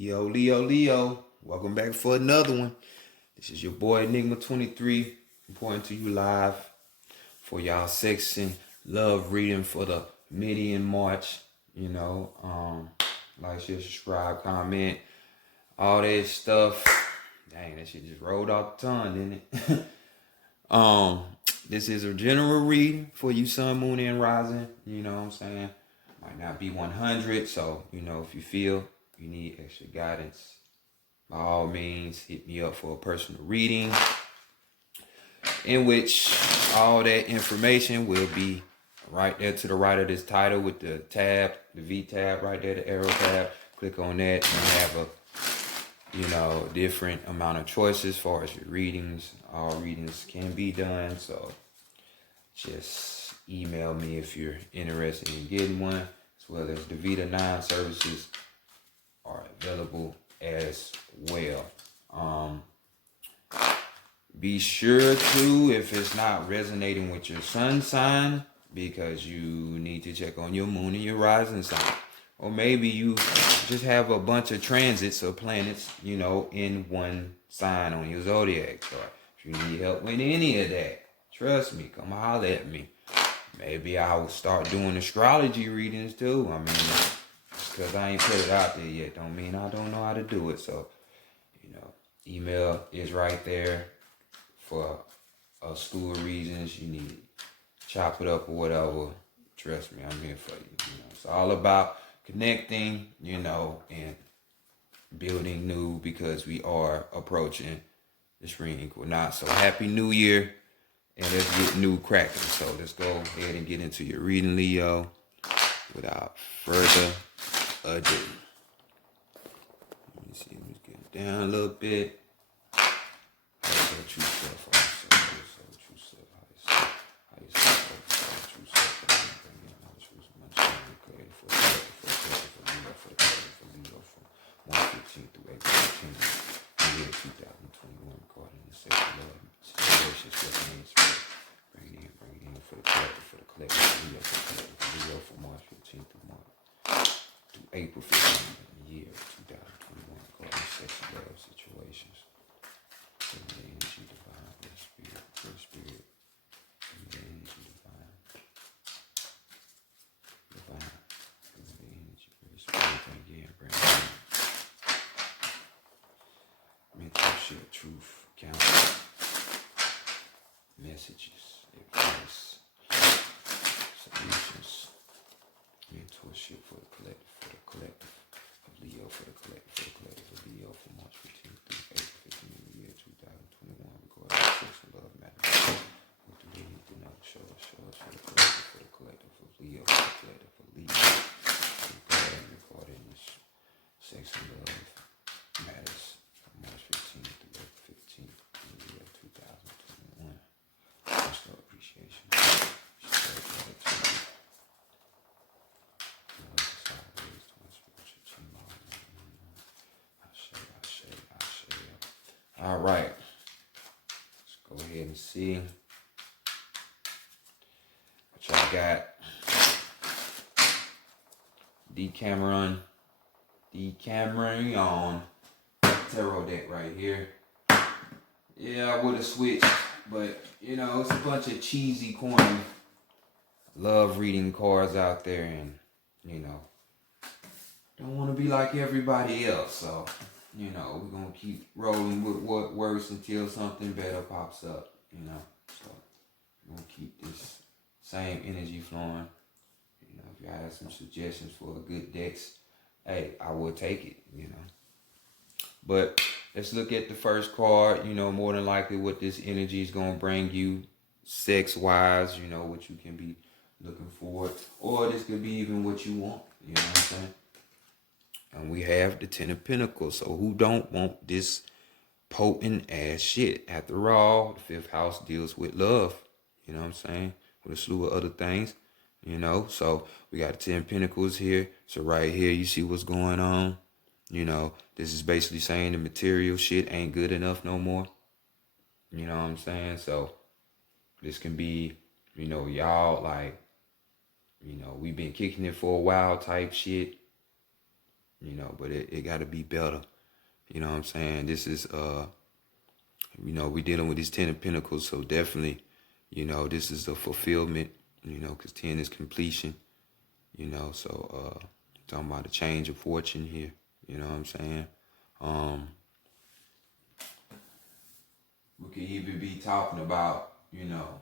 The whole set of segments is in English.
Leo. Welcome back for another one. This is your boy Enigma 23 reporting to you live for y'all section love reading for the midi in March. Like, share, subscribe, comment, all that stuff. Dang, that shit just rolled off the tongue, didn't it? This is a general reading for you sun, moon, and rising. You know what I'm saying? Might not be 100, so if you feel you need extra guidance, by all means hit me up for a personal reading, in which all that information will be right there to the right of this title with the tab, the V tab right there, the arrow tab. Click on that and have a different amount of choices as far as your readings. All readings can be done, so just email me if you're interested in getting one, as well as the Vita 9 services are available as well. Be sure to, if it's not resonating with your sun sign, because you need to check on your moon and your rising sign. Or maybe you just have a bunch of transits of planets, in one sign on your zodiac chart. If you need help with any of that, trust me, come holler at me. Maybe I'll start doing astrology readings too. Because I ain't put it out there yet, don't mean I don't know how to do it. So, email is right there for a slew of reasons. You need it, chop it up or whatever. Trust me, I'm here for you. It's all about connecting, and building new, because we are approaching the spring equinox. So happy New Year, and let's get new cracking. So let's go ahead and get into your reading, Leo, without further ado. Let me see, let me get it down a little bit. April 15th in the year 2021, according to sexy love situations. Feminine energy, divine, Holy Spirit, feminine energy, divine, feminine energy, Holy Spirit, again, bring mental shit, truth, counsel, messages, advice, solutions, mentorship for the collective. Of Leo, for the collective of Leo, for March 15th through April 15th in the year 2021. Recording sex and love matters. What do we need to know? Show us for the collective of Leo, for the collective of Leo. Recording this sex and love matters from March 15th through April 15th in the year 2021. Much love, appreciation. All right, let's go ahead and see what y'all got. Decameron tarot deck right here. Yeah, I would have switched, but it's a bunch of cheesy, corny love reading cards out there, and don't want to be like everybody else, so we're gonna keep rolling with what works until something better pops up, so we're gonna keep this same energy flowing. If y'all have some suggestions for a good decks, hey, I will take it, but let's look at the first card. More than likely what this energy is gonna bring you sex wise, what you can be looking for, or this could be even what you want, you know what I'm saying? And we have the 10 of Pentacles. So who don't want this potent ass shit? After all, the 5th house deals with love. You know what I'm saying? With a slew of other things. So we got 10 Pentacles here. So right here, you see what's going on. This is basically saying the material shit ain't good enough no more. You know what I'm saying? So this can be, y'all like, we've been kicking it for a while type shit. you know, but it got to be better. You know what I'm saying? This is, you know, we're dealing with these 10 of Pentacles, so definitely, you know, this is a fulfillment, you know, because 10 is completion, you know, so talking about a change of fortune here, you know what I'm saying? We could even be talking about, you know,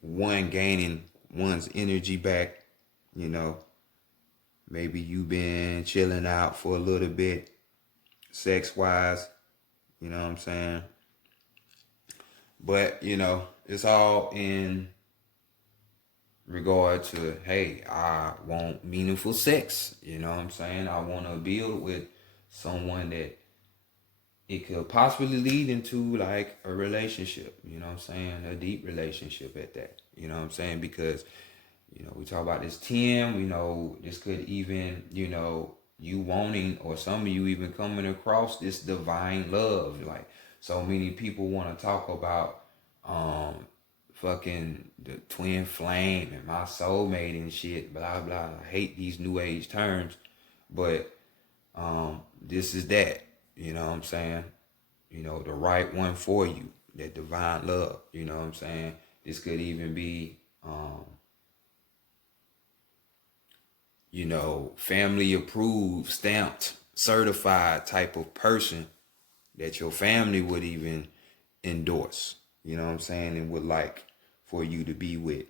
one gaining one's energy back, you know, maybe you been chilling out for a little bit, sex-wise, you know what I'm saying? But, you know, it's all in regard to, hey, I want meaningful sex. You know what I'm saying? I want to build with someone that it could possibly lead into like a relationship. You know what I'm saying? A deep relationship at that. You know what I'm saying? Because, you know, we talk about this 10, you know, this could even, you know, you wanting, or some of you even coming across this divine love. Like, so many people want to talk about fucking the twin flame and my soulmate and shit, blah blah. I hate these new age terms, but this is that, you know what I'm saying? You know, the right one for you, that divine love, you know what I'm saying? This could even be you know, family approved, stamped, certified type of person that your family would even endorse, you know what I'm saying, and would like for you to be with.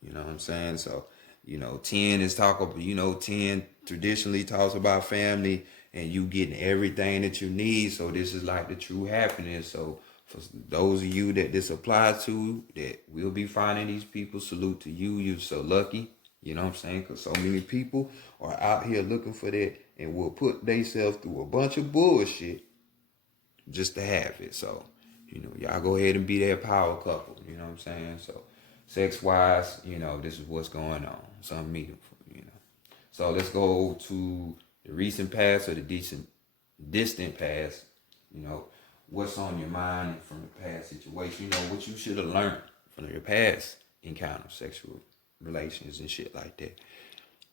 You know what I'm saying? So, you know, 10 is talk about, you know, 10 traditionally talks about family and you getting everything that you need. So this is like the true happiness. So for those of you that this applies to, that will be finding these people, salute to you. You're so lucky. You know what I'm saying? Because so many people are out here looking for that and will put themselves through a bunch of bullshit just to have it. So, you know, y'all go ahead and be that power couple. You know what I'm saying? So, sex wise, you know, this is what's going on. Some meaningful, you know. So let's go to the recent past or the distant past. You know, what's on your mind from the past situation? You know, what you should have learned from your past encounters, sexual relations and shit like that.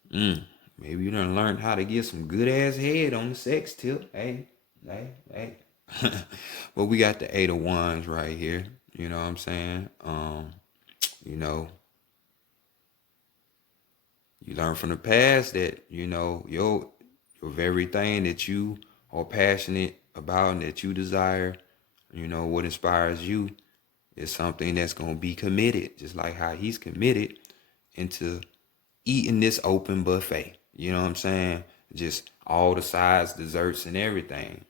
Maybe you done learned how to get some good ass head on the sex tip. Hey. But we got the 8 of Wands right here. You know what I'm saying? You know, you learn from the past that, you know, your very thing that you are passionate about and that you desire, you know, what inspires you is something that's going to be committed, just like how he's committed into eating this open buffet. You know what I'm saying? Just all the sides, desserts, and everything.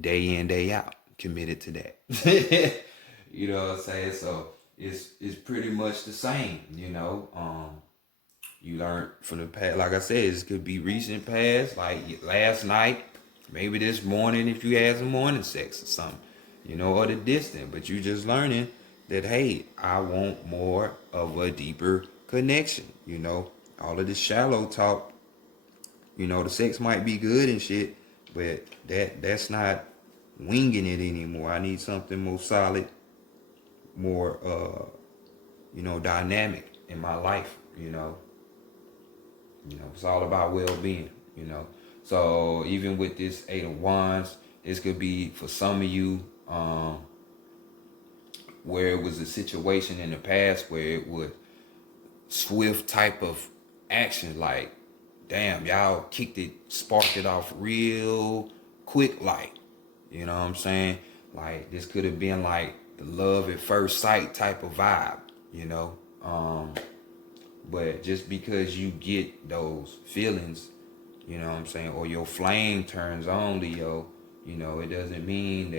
Day in, day out. Committed to that. You know what I'm saying? So it's pretty much the same, you know. You learn from the past. Like I said, it could be recent past, like last night, maybe this morning if you had some morning sex or something, you know, or the distant. But you just learning that, hey, I want more of a deeper connection, you know. All of this shallow talk, you know, the sex might be good and shit, but that's not winging it anymore. I need something more solid, more you know, dynamic in my life, you know. You know, it's all about well-being, you know. So even with this 8 of Wands, this could be for some of you where it was a situation in the past where it would swift type of action, like, damn, y'all kicked it, sparked it off real quick, like, you know what I'm saying? Like, this could have been like the love at first sight type of vibe, you know. But just because you get those feelings, you know what I'm saying, or your flame turns on, Leo, you know, it doesn't mean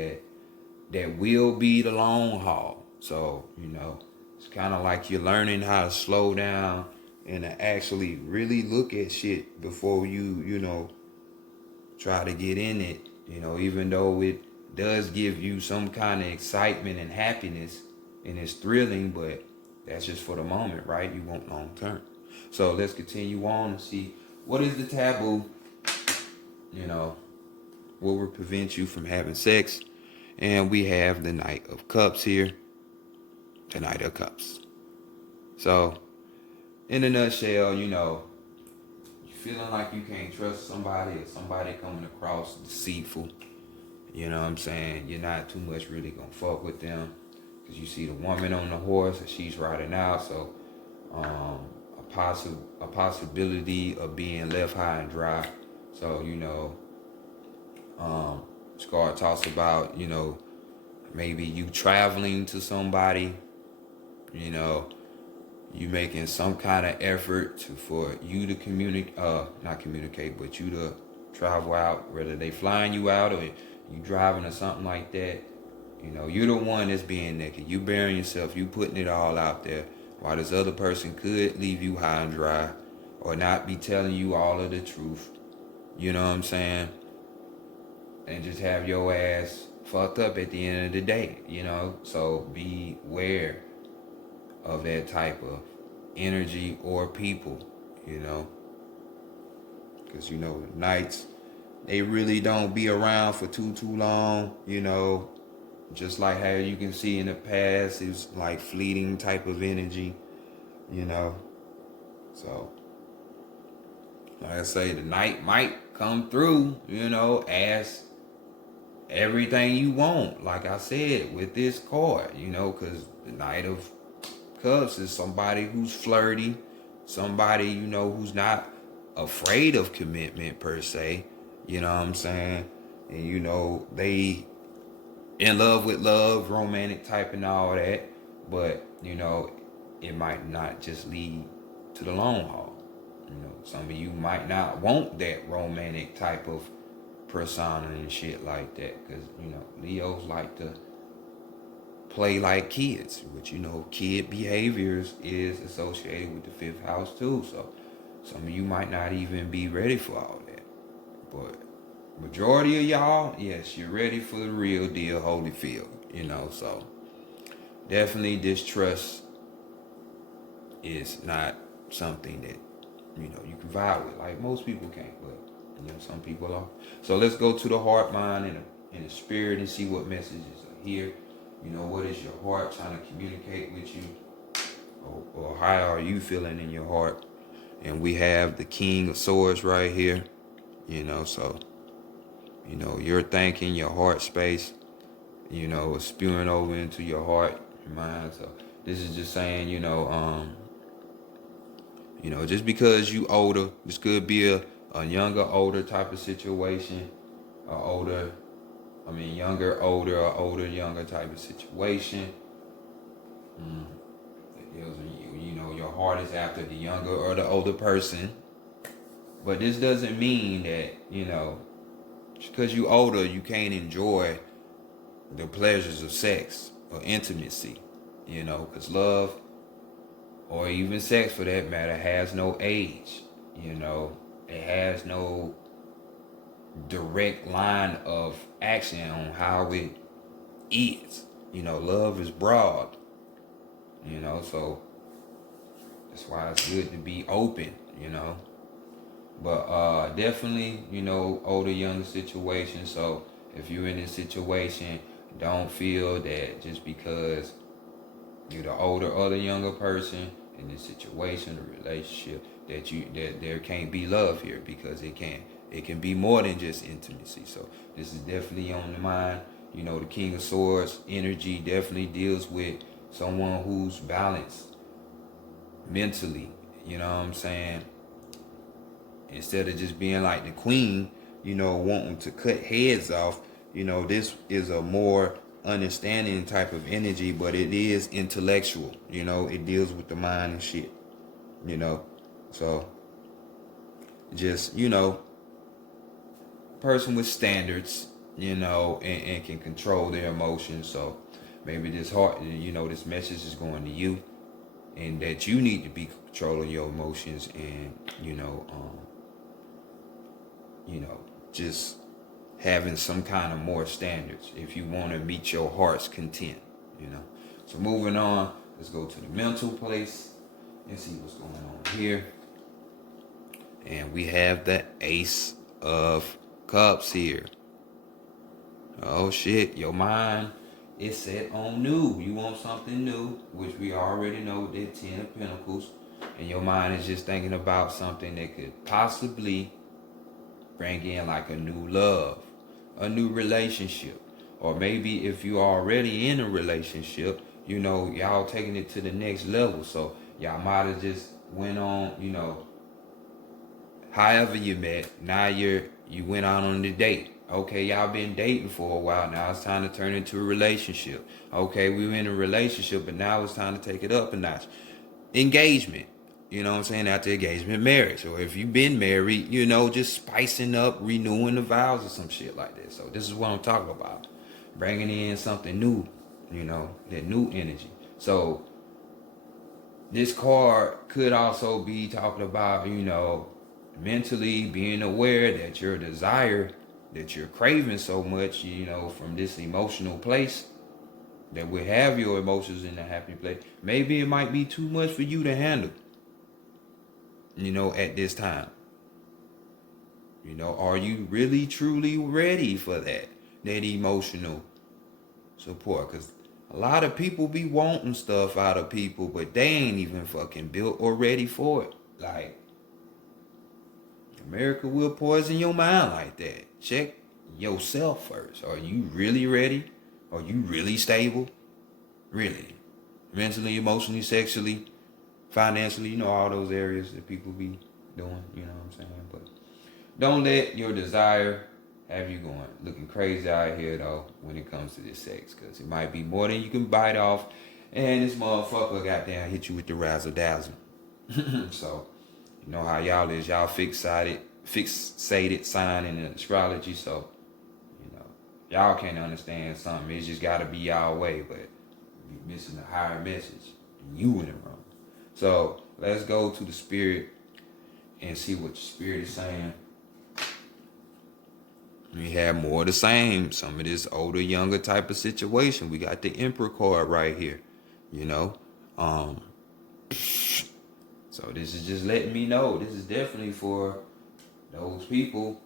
that will be the long haul. So, you know, it's kind of like you're learning how to slow down and to actually really look at shit before you know, try to get in it, you know, even though it does give you some kind of excitement and happiness and it's thrilling, but that's just for the moment, right? You want long term. So let's continue on and see what is the taboo, you know, what will prevent you from having sex. And we have the Knight of Cups here, the Knight of Cups. So in a nutshell, you know, feeling like you can't trust somebody, or somebody coming across deceitful, you know what I'm saying? You're not too much really gonna fuck with them. Because you see the woman on the horse and she's riding out. So a possibility of being left high and dry. So, Scar talks about, maybe you traveling to somebody, you know, you making some kind of effort for you to communicate, not communicate, but you to travel out, whether they flying you out or you driving or something like that. You're the one that's being naked. You bearing yourself. You putting it all out there. While this other person could leave you high and dry or not be telling you all of the truth. You know what I'm saying? And just have your ass fucked up at the end of the day. So beware of that type of energy or people. Because, nights, they really don't be around for too long. Just like how you can see in the past, it's like fleeting type of energy, So, like I say, the night might come through, as everything you want. Like I said, with this card, because the Knight of Cups is somebody who's flirty, somebody, who's not afraid of commitment per se, you know what I'm saying? And, they in love with love, romantic type and all that, but it might not just lead to the long haul. Some of you might not want that romantic type of persona and shit like that, because Leos like to play like kids, which kid behaviors is associated with the fifth house too. So some of you might not even be ready for all that, but majority of y'all, yes, you're ready for the real deal, Holyfield. So definitely distrust is not something that you can vibe with. Like most people can't, but some people are. So let's go to the heart, mind, and the spirit and see what messages are here. What is your heart trying to communicate with you, or how are you feeling in your heart? And we have the King of Swords right here. So you're thinking, your heart space, is spewing over into your heart, your mind. So this is just saying, just because you older, this could be a younger, older type of situation, younger, older, or older, younger type of situation. Your heart is after the younger or the older person. But this doesn't mean that, just because you older, you can't enjoy the pleasures of sex or intimacy, because love, or even sex for that matter, has no age. It has no direct line of action on how it is. Love is broad, so that's why it's good to be open, But definitely, older, younger situation. So if you're in this situation, don't feel that just because you're the older or the younger person in this situation, the relationship, that there can't be love here, because it can. It can be more than just intimacy. So this is definitely on the mind. The King of Swords energy definitely deals with someone who's balanced mentally. You know what I'm saying? Instead of just being like the queen, wanting to cut heads off, this is a more understanding type of energy, but it is intellectual. It deals with the mind and shit. So just, person with standards, and can control their emotions. So maybe this heart, this message is going to you, and that you need to be controlling your emotions, and just having some kind of more standards if you want to meet your heart's content, So moving on, let's go to the mental place and see what's going on here. And we have the Ace of Cups here. Oh shit, your mind is set on new. You want something new, which we already know with that 10 of Pentacles. and your mind is just thinking about something that could possibly bring in like a new love, a new relationship. Or maybe if you're already in a relationship, you know, y'all taking it to the next level. So y'all might have just went on, you know, however you met, now you went out on the date. Okay, y'all been dating for a while. Now it's time to turn into a relationship. Okay, we were in a relationship, but now it's time to take it up a notch. Engagement. You know what I'm saying? After engagement, marriage. Or if you've been married, you know, just spicing up, renewing the vows or some shit like that. So this is what I'm talking about. Bringing in something new, you know, that new energy. So this card could also be talking about, you know, mentally being aware that your desire, that you're craving so much, you know, from this emotional place, that will have your emotions in a happy place. Maybe it might be too much for you to handle, you know, at this time. You know, are you really truly ready for that emotional support? Because a lot of people be wanting stuff out of people, but they ain't even fucking built or ready for it. Like, America will poison your mind like that. Check yourself first. Are you really ready? Are you really stable? Really? Mentally, emotionally, sexually, financially, you know, all those areas that people be doing, you know what I'm saying? But don't let your desire have you going looking crazy out here though when it comes to this sex, because it might be more than you can bite off, and this motherfucker goddamn hit you with the razzle dazzle. So you know how y'all is, y'all fixated sign in astrology, so you know y'all can't understand something. It's just gotta be y'all way, but you're missing the higher message. You in the wrong. So let's go to the spirit and see what the spirit is saying. We have more of the same. Some of this older, younger type of situation. We got the Emperor card right here, you know. So this is just letting me know this is definitely for those people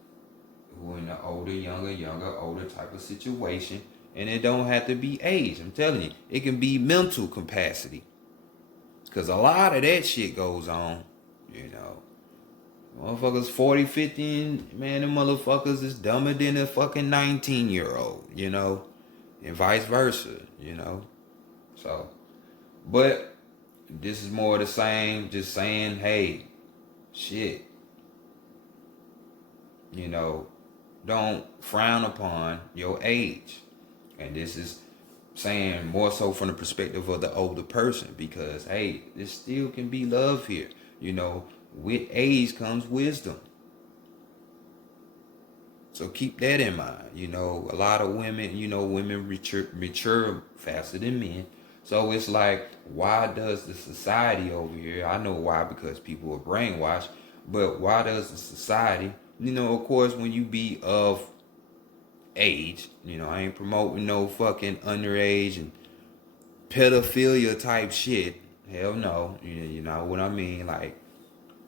who are in the older, younger, older type of situation. And it don't have to be age. I'm telling you, it can be mental capacity. Because a lot of that shit goes on, you know. Motherfuckers 40, 50, and man, them motherfuckers is dumber than a fucking 19-year-old, you know, and vice versa, you know. So, but this is more the same, just saying, hey, shit, you know, don't frown upon your age. And this is saying more so from the perspective of the older person, because, hey, there still can be love here, you know. With age comes wisdom. So keep that in mind. You know, a lot of women, you know, women mature faster than men. So it's like, why does the society over here, I know why, because people are brainwashed, but why does the society, you know, of course, when you be of age, you know, I ain't promoting no fucking underage and pedophilia type shit. Hell no. You know what I mean? Like,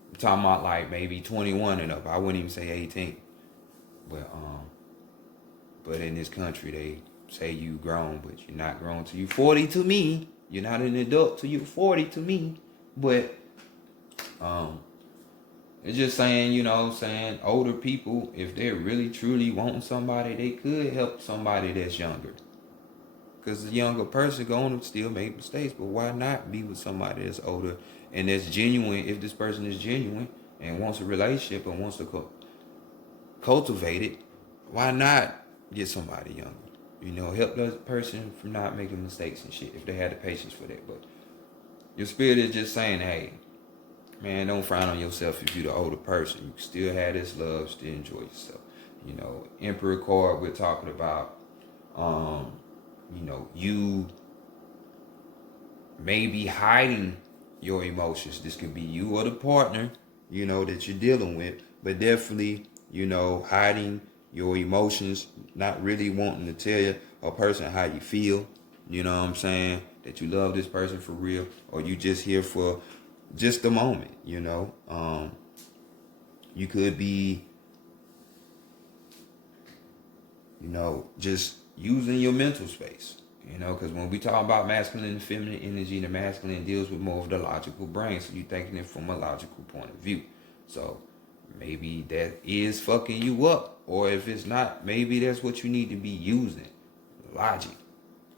I'm talking about like maybe 21 and up. I wouldn't even say 18. But in this country they say you grown, but you're not grown till you 40 to me. You're not an adult till you're 40 to me. But it's just saying, you know, saying older people, if they're really truly wanting somebody, they could help somebody that's younger. Because the younger person going to still make mistakes, but why not be with somebody that's older and that's genuine? If this person is genuine and wants a relationship and wants to cultivate it, why not get somebody younger? You know, help that person from not making mistakes and shit if they had the patience for that. But your spirit is just saying, hey, man, don't frown on yourself if you're the older person. You can still have this love, still enjoy yourself. You know, Emperor card, we're talking about, you know, you may be hiding your emotions. This could be you or the partner, you know, that you're dealing with, but definitely, you know, hiding your emotions, not really wanting to tell a person how you feel, you know what I'm saying, that you love this person for real, or you just here for just a moment, you know. You could be, you know, just using your mental space. You know, because when we talk about masculine and feminine energy, the masculine deals with more of the logical brain. So you're thinking it from a logical point of view. So maybe that is fucking you up. Or if it's not, maybe that's what you need to be using. Logic.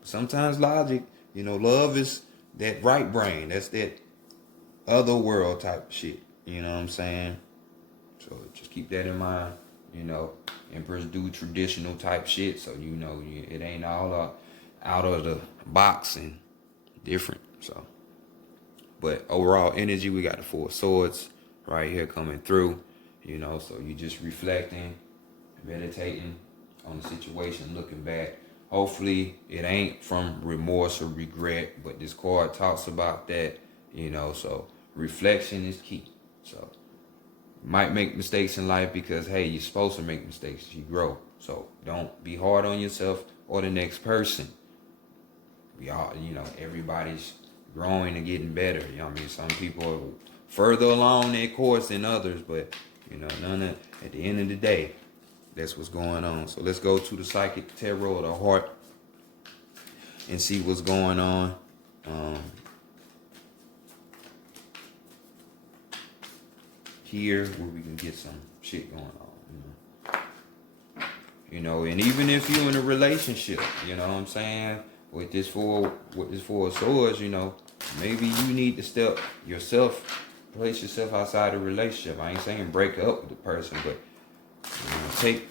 Sometimes logic, love is that right brain. That's that other world type of shit. You know what I'm saying? So just keep that in mind. Emperors do traditional type shit. So it ain't all out of the box and different. So, but overall energy, we got the Four of Swords right here coming through. So you just reflecting, meditating on the situation, looking back. Hopefully it ain't from remorse or regret, but this card talks about that, so reflection is key. So might make mistakes in life because hey, you're supposed to make mistakes, you grow. So don't be hard on yourself or the next person. We all, everybody's growing and getting better. Some people are further along their course than others, but at the end of the day, that's what's going on. So let's go to the psychic tarot of the heart and see what's going on. Here where we can get some shit going on. And even if you're in a relationship, you know what I'm saying, with this four of swords, maybe you need to place yourself outside the relationship. I ain't saying break up with the person, but take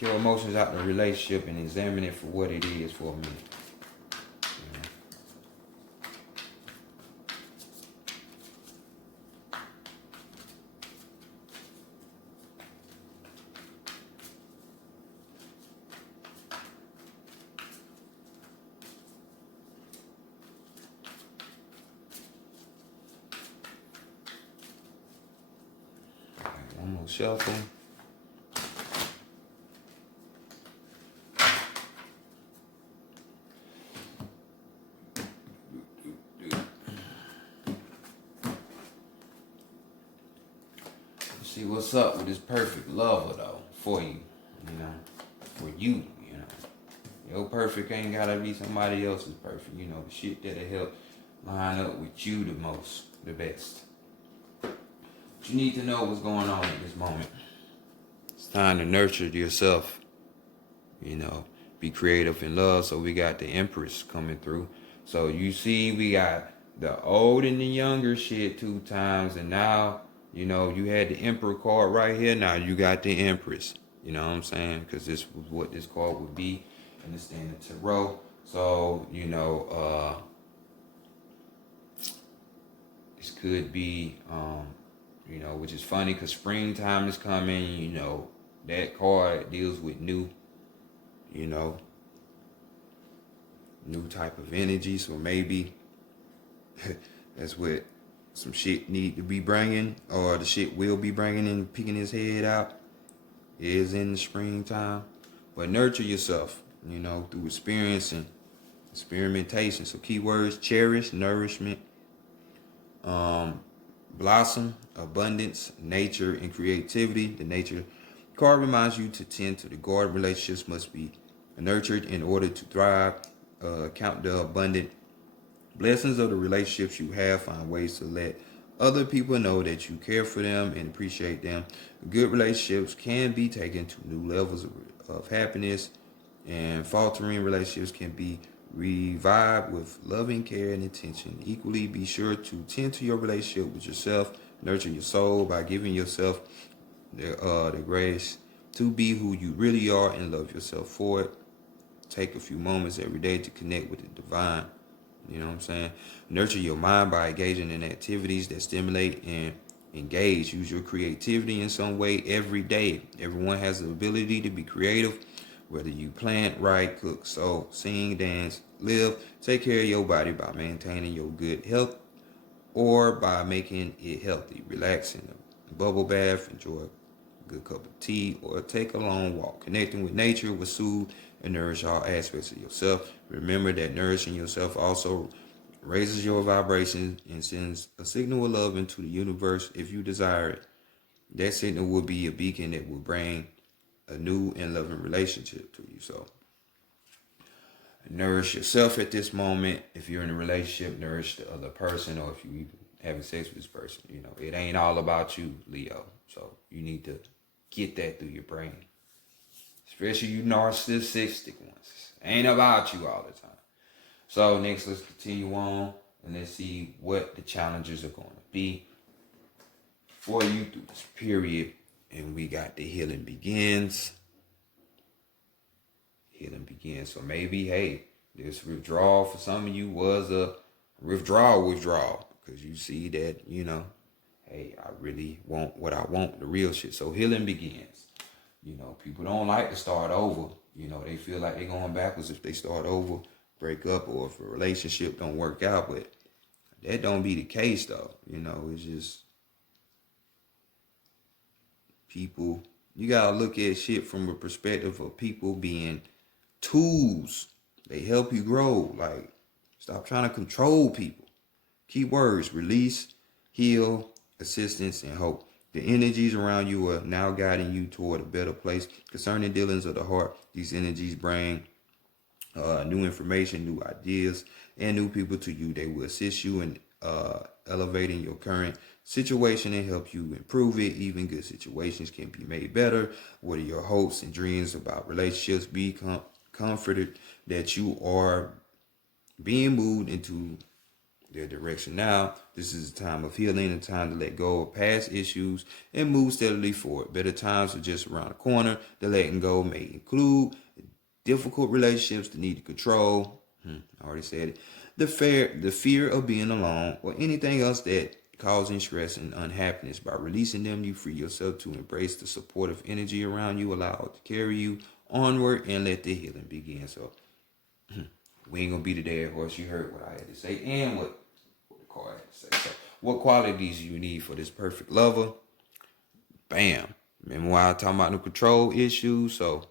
your emotions out of the relationship and examine it for what it is for a minute. One more shuffle. See what's up with this perfect lover though for you, for you, Your perfect ain't gotta be somebody else's perfect, the shit that'll help line up with you the most, the best. But you need to know what's going on at this moment. It's time to nurture yourself, be creative in love. So we got the Empress coming through. So you see we got the old and the younger shit 2 times, and now you had the Emperor card right here. Now you got the Empress. You know what I'm saying? Because this was what this card would be in the Standard Tarot. So, this could be, which is funny because springtime is coming. That card deals with new type of energy. So maybe that's what some shit need to be bringing, or the shit will be bringing and picking his head out, is in the springtime. But nurture yourself, through experience and experimentation. So keywords: cherish, nourishment, blossom, abundance, nature, and creativity. The nature card reminds you to tend to the garden. Relationships must be nurtured in order to thrive. Count the abundant blessings of the relationships you have. Find ways to let other people know that you care for them and appreciate them. Good relationships can be taken to new levels of happiness, and faltering relationships can be revived with loving care and attention. Equally, be sure to tend to your relationship with yourself. Nurture your soul by giving yourself the grace to be who you really are and love yourself for it. Take a few moments every day to connect with the divine. You know what I'm saying? Nurture your mind by engaging in activities that stimulate and engage. Use your creativity in some way every day. Everyone has the ability to be creative, whether you plant, write, cook, sew, sing, dance, live. Take care of your body by maintaining your good health or by making it healthy. Relax in a bubble bath, enjoy a good cup of tea, or take a long walk. Connecting with nature will soothe and nourish all aspects of yourself. Remember that nourishing yourself also raises your vibration and sends a signal of love into the universe if you desire it. That signal will be a beacon that will bring a new and loving relationship to you. So nourish yourself at this moment. If you're in a relationship, nourish the other person, or if you even having sex with this person. You know, it ain't all about you, Leo. So you need to get that through your brain. Especially you narcissistic ones. Ain't about you all the time. So next, let's continue on and let's see what the challenges are going to be for you through this period. And we got the healing begins. Healing begins. So maybe, hey, this withdrawal for some of you was a withdrawal. Because you see that, you know, hey, I really want what I want, the real shit. So healing begins. You know, people don't like to start over. You know, they feel like they're going backwards if they start over, break up, or if a relationship don't work out. But that don't be the case, though. You know, it's just people. You got to look at shit from a perspective of people being tools. They help you grow. Like, stop trying to control people. Keywords: release, heal, assistance, and hope. The energies around you are now guiding you toward a better place. Concerning dealings of the heart, these energies bring new information, new ideas, and new people to you. They will assist you in elevating your current situation and help you improve it. Even good situations can be made better. What are your hopes and dreams about relationships? Be comforted that you are being moved into their direction. Now, this is a time of healing, a time to let go of past issues and move steadily forward. Better times are just around the corner. The letting go may include difficult relationships, the need to control. I already said it. The fear of being alone, or anything else that causing stress and unhappiness. By releasing them, you free yourself to embrace the supportive energy around you, allow it to carry you onward, and let the healing begin. So we ain't gonna be the dead horse. You heard what I had to say and what the card had to say. So what qualities you need for this perfect lover? Bam. Remember why I talking about the control issues? So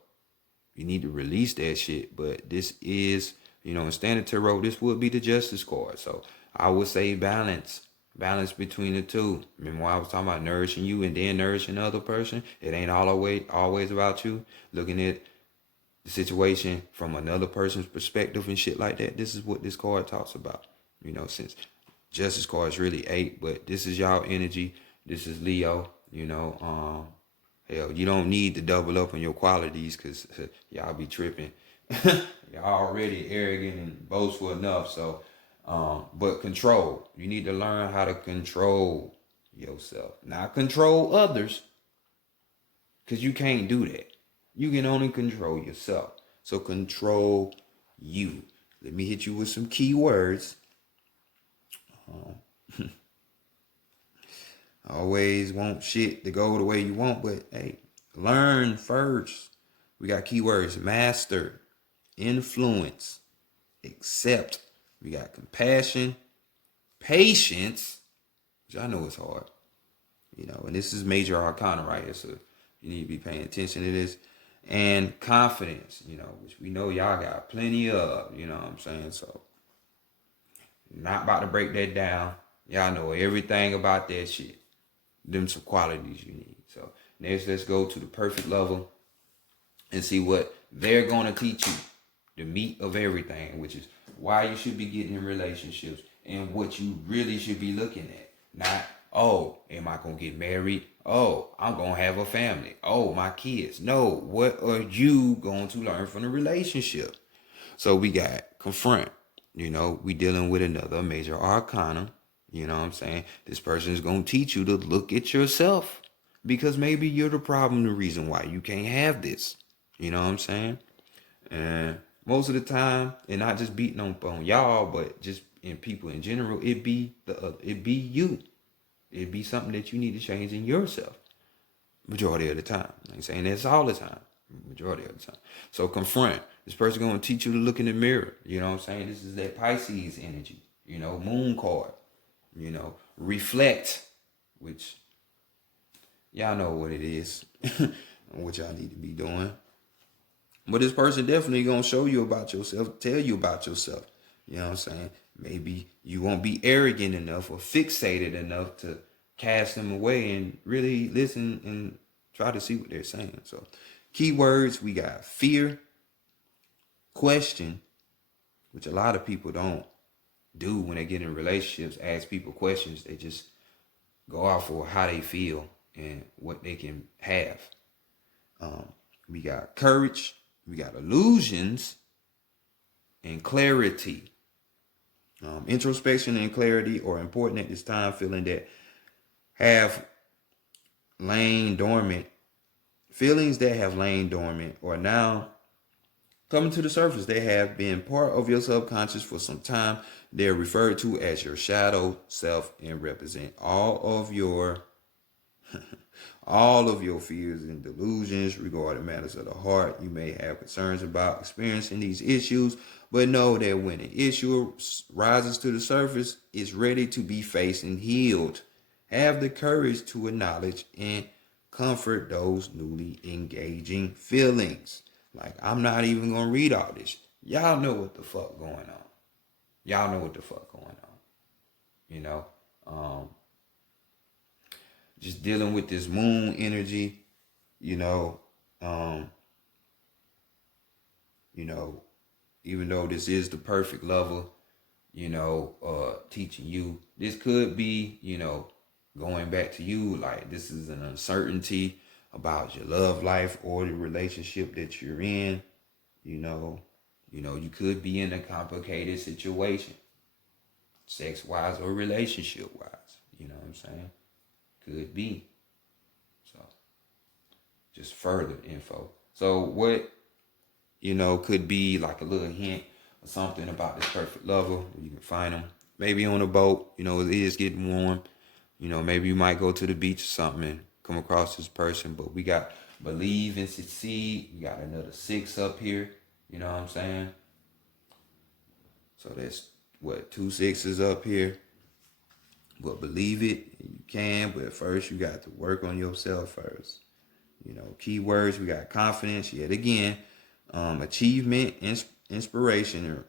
you need to release that shit. But this is, you know, in Standard Tarot, this would be the Justice card. So I would say balance. Balance between the two. Remember why I was talking about nourishing you and then nourishing the other person? It ain't always about you. Looking at the situation from another person's perspective and shit like that. This is what this card talks about. You know, since Justice card is really 8, but this is y'all energy. This is Leo. You know, hell, you don't need to double up on your qualities because y'all be tripping. Y'all already arrogant and boastful enough. So, but control. You need to learn how to control yourself. Not control others, because you can't do that. You can only control yourself. So control you. Let me hit you with some key words. Always want shit to go the way you want, but hey, learn first. We got keywords: master, influence, accept. We got compassion, patience, which I know is hard. You know, and this is major arcana right here, so you need to be paying attention to this. And confidence, you know, which we know y'all got plenty of, you know what I'm saying? So, not about to break that down. Y'all know everything about that shit. Them some qualities you need. So, next, let's go to the perfect level and see what they're going to teach you. The meat of everything, which is why you should be getting in relationships and what you really should be looking at. Not, oh, am I going to get married? Oh, I'm going to have a family. Oh, my kids. No, what are you going to learn from the relationship? So we got confront. You know, we dealing with another major arcana. You know what I'm saying? This person is going to teach you to look at yourself because maybe you're the problem, the reason why you can't have this. You know what I'm saying? And most of the time, and not just beating on y'all, but just in people in general, it be you. It be something that you need to change in yourself. Majority of the time. I ain't saying that's all the time. Majority of the time. So confront. This person going to teach you to look in the mirror. You know what I'm saying? This is that Pisces energy. You know, moon card. You know, reflect, which y'all know what it is. What y'all need to be doing. But this person definitely going to show you about yourself, tell you about yourself. You know what I'm saying? Maybe you won't be arrogant enough or fixated enough to cast them away and really listen and try to see what they're saying. So keywords, we got fear, question, which a lot of people don't do when they get in relationships, ask people questions. They just go off for how they feel and what they can have. We got courage, we got illusions, and clarity. Introspection and clarity are important at this time, feeling that have lain dormant. Feelings that have lain dormant are now coming to the surface. They have been part of your subconscious for some time. They're referred to as your shadow self and represent all of your fears and delusions regarding matters of the heart. You may have concerns about experiencing these issues, but know that when an issue rises to the surface, it's ready to be faced and healed. Have the courage to acknowledge and comfort those newly engaging feelings. Like, I'm not even gonna read all this. Y'all know what the fuck going on. Y'all know what the fuck going on. You know, just dealing with this moon energy. You know, even though this is the perfect lover, teaching you, this could be, going back to you, like this is an uncertainty about your love life or the relationship that you're in. You could be in a complicated situation, sex wise or relationship wise. You know what I'm saying? Could be. So just further info. So what, could be like a little hint or something about this perfect lover. You can find them maybe on a boat. It is getting warm. Maybe you might go to the beach or something and come across this person. But we got believe and succeed. We got another 6 up here. You know what I'm saying? So that's what, 2 6s up here. But believe it, you can. But first, you got to work on yourself first. Keywords, we got confidence, yet again, achievement, inspiration, or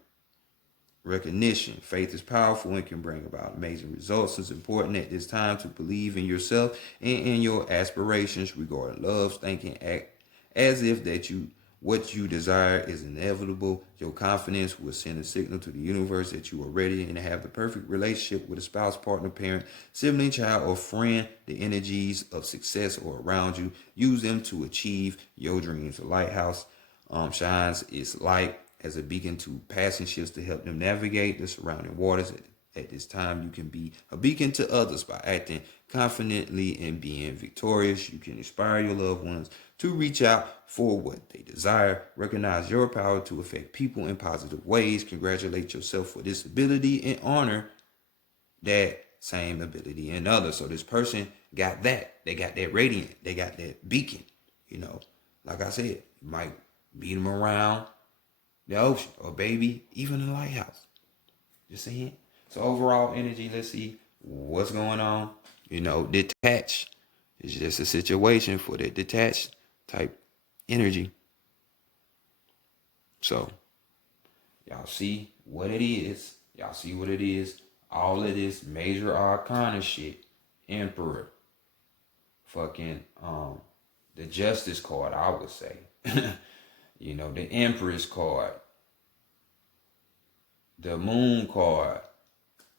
recognition. Faith is powerful and can bring about amazing results. It's important at this time to believe in yourself and in your aspirations regarding love, thinking, act as if what you desire is inevitable. Your confidence will send a signal to the universe that you are ready and have the perfect relationship with a spouse, partner, parent, sibling, child, or friend. The energies of success are around you. Use them to achieve your dreams. The lighthouse shines its light as a beacon to passing ships to help them navigate the surrounding waters. At this time, you can be a beacon to others by acting confidently and being victorious. You can inspire your loved ones to reach out for what they desire. Recognize your power to affect people in positive ways. Congratulate yourself for this ability and honor that same ability in others. So this person got that. They got that radiant. They got that beacon. Like I said, you might meet them around the ocean or baby, even the lighthouse. Just saying. So overall energy, let's see what's going on. Detach. It's just a situation for that detached type energy. So y'all see what it is. Y'all see what it is. All of this major arcana shit. Emperor. Fucking the Justice card, I would say. The Empress card. The Moon card.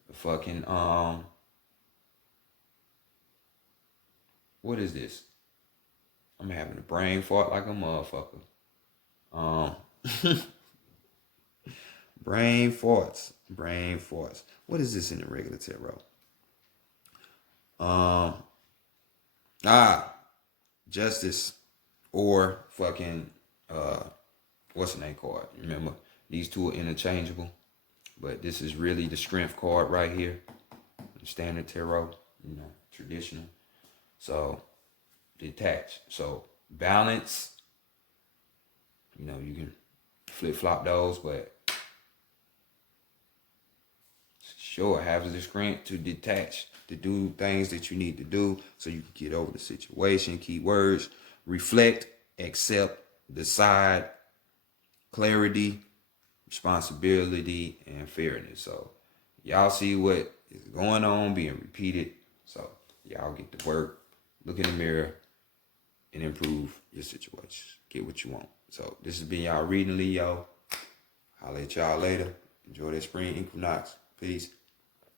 The fucking what is this? I'm having a brain fart like a motherfucker. Brain farts. What is this in the regular tarot? Justice or fucking what's the name card? Remember, these two are interchangeable, but this is really the Strength card right here. Standard tarot, traditional. So detach. So balance. You can flip-flop those, but sure, have the strength to detach, to do things that you need to do so you can get over the situation. Keywords: reflect, accept, decide, clarity, responsibility, and fairness. So y'all see what is going on being repeated. So y'all get to work, look in the mirror, and improve your situation. Get what you want. So this has been y'all reading, Leo. I'll let y'all later. Enjoy that spring equinox. Peace.